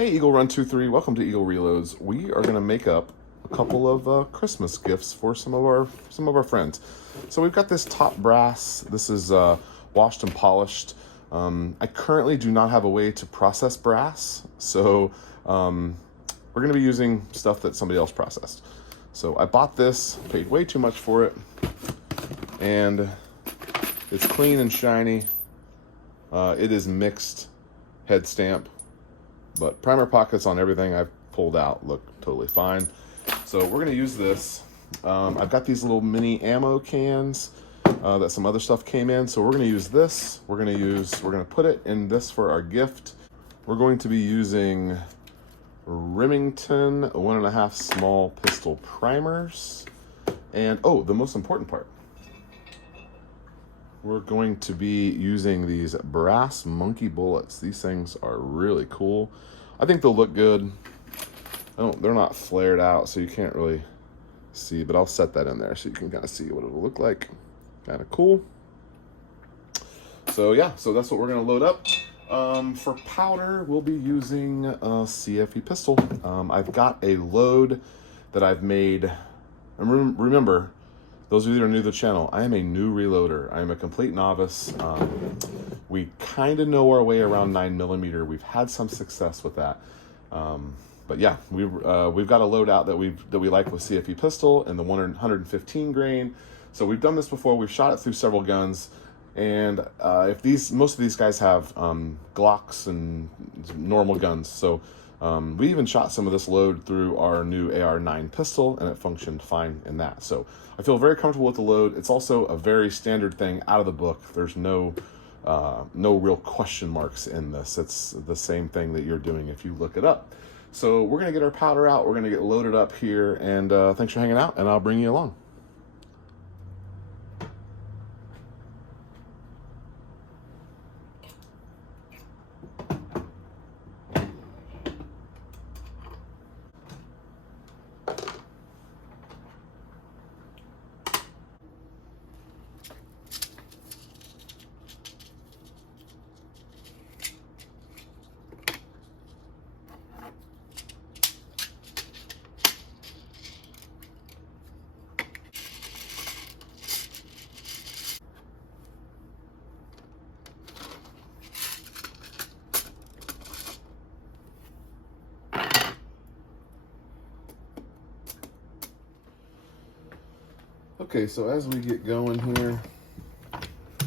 Hey, Eagle Run 23, welcome to Eagle Reloads. We are going to make up a couple of Christmas gifts for some of our friends. So we've got this top brass. This is washed and polished. I currently do not have a way to process brass, so we're going to be using stuff that somebody else processed. So I bought this, paid way too much for it, and it's clean and shiny. It is mixed head stamp, but primer pockets on everything I've pulled out look totally fine. So we're gonna use this. I've got these little mini ammo cans that some other stuff came in. So we're gonna use this. We're gonna put it in this for our gift. We're going to be using Remington 1.5 small pistol primers. And oh, the most important part, we're going to be using these brass monkey bullets. These things are really cool. I think they'll look good. They're not flared out, so you can't really see, but I'll set that in there so you can kind of see what it'll look like. Kind of cool. So yeah, so that's what we're gonna load up. For powder, we'll be using a CFE pistol. I've got a load that I've made. And remember, those of you that are new to the channel, I am a new reloader. I am a complete novice. We kind of know our way around 9mm. We've had some success with that. But yeah, we've got a loadout that we like with CFE pistol and the 115 grain. So we've done this before. We've shot it through several guns, and most of these guys have Glocks and normal guns. So we even shot some of this load through our new AR-9 pistol, and it functioned fine in that. So I feel very comfortable with the load. It's also a very standard thing out of the book. There's no real question marks in this. It's the same thing that you're doing if you look it up. So we're gonna get our powder out. We're gonna get loaded up here, and thanks for hanging out, and I'll bring you along. Okay, so as we get going here,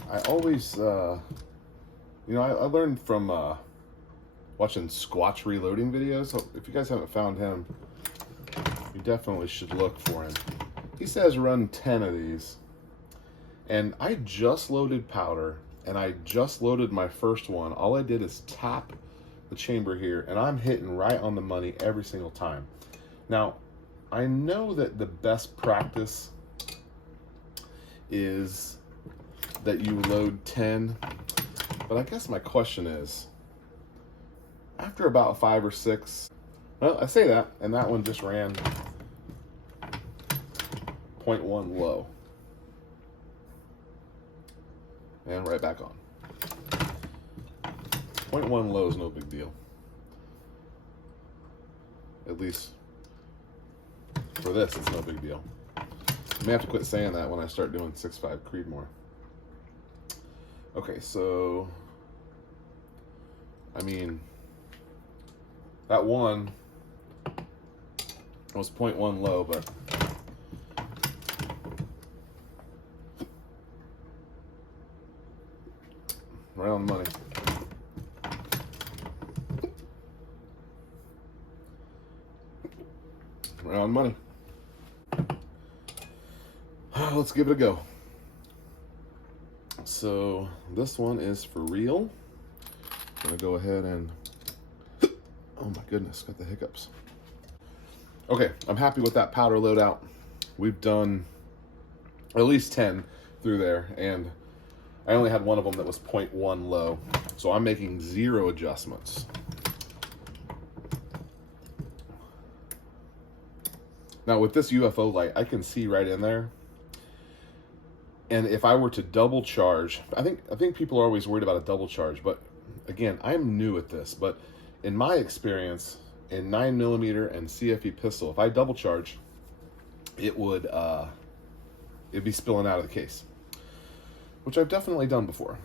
I always, I learned from watching Squatch reloading videos. So if you guys haven't found him, you definitely should look for him. He says run 10 of these. And I just loaded powder, and I just loaded my first one. All I did is tap the chamber here, and I'm hitting right on the money every single time. Now, I know that the best practice is that you load 10, but I guess my question is, after about 5 or 6, well, I say that, and that one just ran 0.1 low, and right back on. 0.1 low is no big deal, at least for this. It's no big deal. I may have to quit saying that when I start doing 6.5 Creedmoor. Okay, so I mean, that one was 0.1 low, but right on the money. Right on the money. Let's give it a go. So this one is for real. I'm gonna go ahead and, oh my goodness, got the hiccups. Okay, I'm happy with that powder loadout. We've done at least 10 through there, and I only had one of them that was 0.1 low. So I'm making 0 adjustments. Now with this UFO light, I can see right in there. And if I were to double charge, I think people are always worried about a double charge, but again, I'm new at this, but in my experience, in 9mm and CFE pistol, if I double charge, it would it'd be spilling out of the case, which I've definitely done before.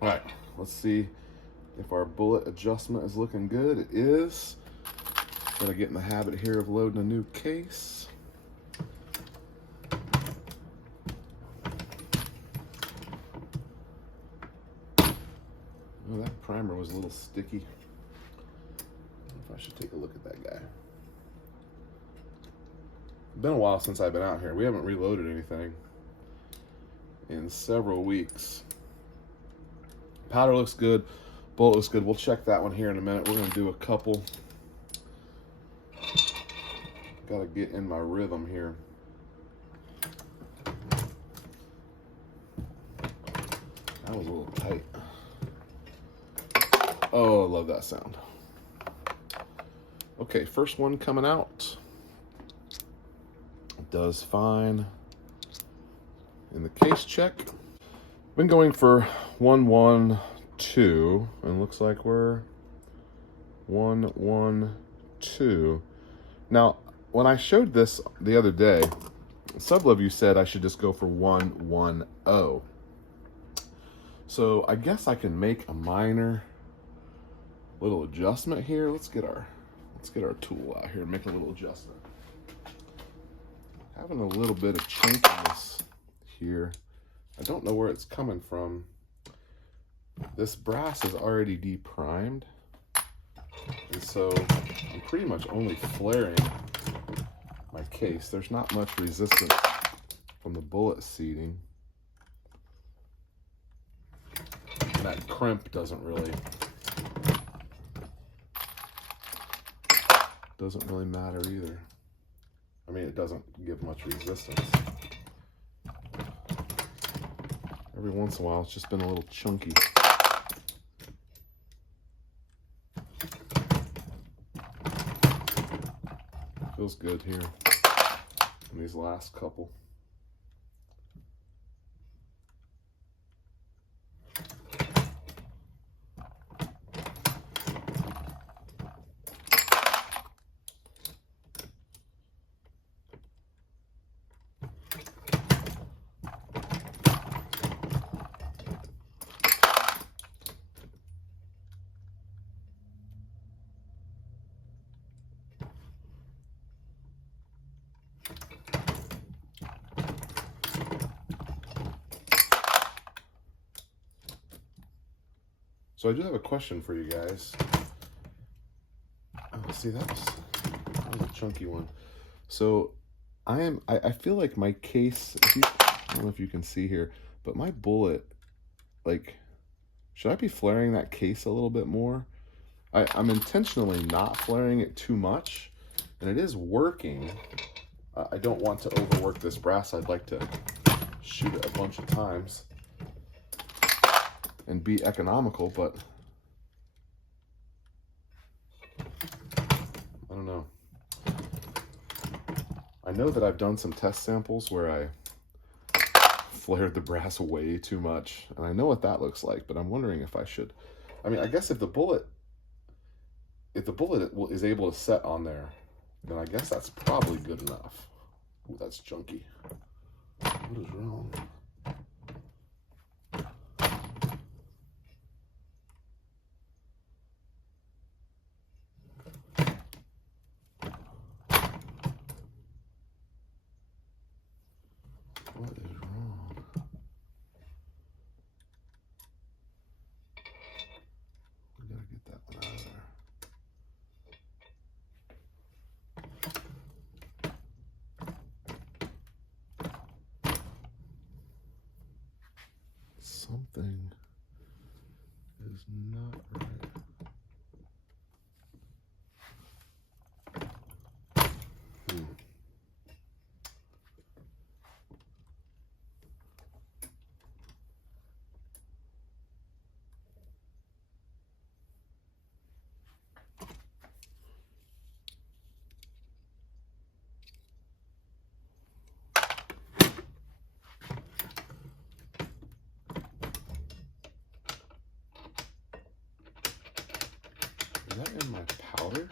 All right, let's see if our bullet adjustment is looking good. It is. Gonna get in the habit here of loading a new case. Oh, that primer was a little sticky. I don't know if I should take a look at that guy. It's been a while since I've been out here. We haven't reloaded anything in several weeks. Powder looks good. Bullet looks good. We'll check that one here in a minute. We're going to do a couple. Got to get in my rhythm here. That was a little tight. Oh, I love that sound. Okay, first one coming out. Does fine in the case check. Been going for 112, and looks like we're 112. Now, when I showed this the other day, several of you said I should just go for 110. So I guess I can make a minor little adjustment here. Let's get our tool out here and make a little adjustment. Having a little bit of chunkiness here. I don't know where it's coming from. This brass is already deprimed, and so I'm pretty much only flaring my case. There's not much resistance from the bullet seating, and that crimp doesn't really matter either. I mean, it doesn't give much resistance. Every once in a while, it's just been a little chunky. Feels good here in these last couple. So I do have a question for you guys. Oh, see, that was a chunky one. So I feel like my case, I don't know if you can see here, but my bullet, like, should I be flaring that case a little bit more? I'm intentionally not flaring it too much, and it is working. I don't want to overwork this brass. I'd like to shoot it a bunch of times and be economical, but I don't know. I know that I've done some test samples where I flared the brass way too much, and I know what that looks like, but I'm wondering if I should. I mean, I guess if the bullet is able to set on there, then I guess that's probably good enough. Ooh, that's chunky. What is wrong? What is wrong? We gotta get that one out of there. Something is not right. Is that in my powder?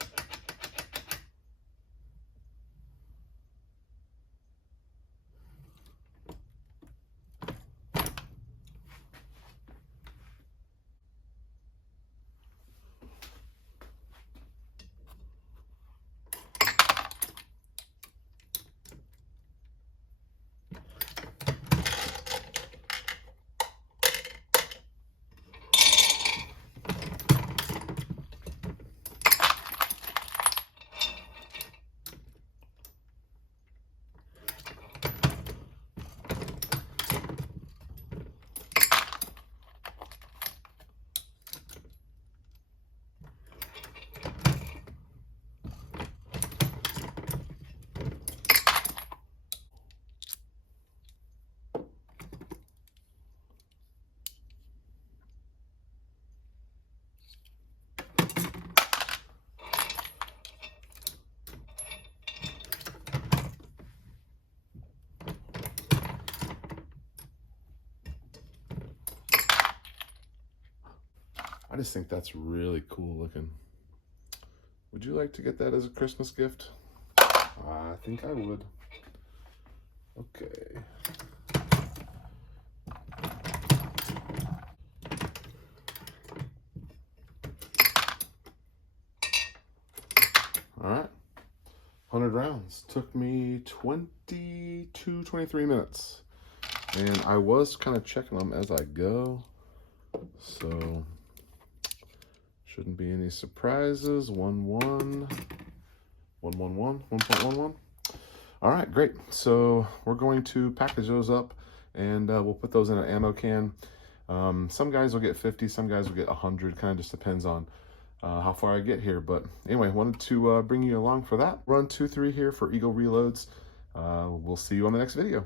I just think that's really cool looking. Would you like to get that as a Christmas gift? I think I would. Okay. All right. 100 rounds. Took me 23 minutes. And I was kind of checking them as I go. So shouldn't be any surprises. 1-1, 1-1-1, 1.11. All right, great. So we're going to package those up, and we'll put those in an ammo can. Some guys will get 50, some guys will get 100. Kind of just depends on how far I get here. But anyway, wanted to bring you along for that. Run 2-3 here for Eagle reloads. We'll see you on the next video.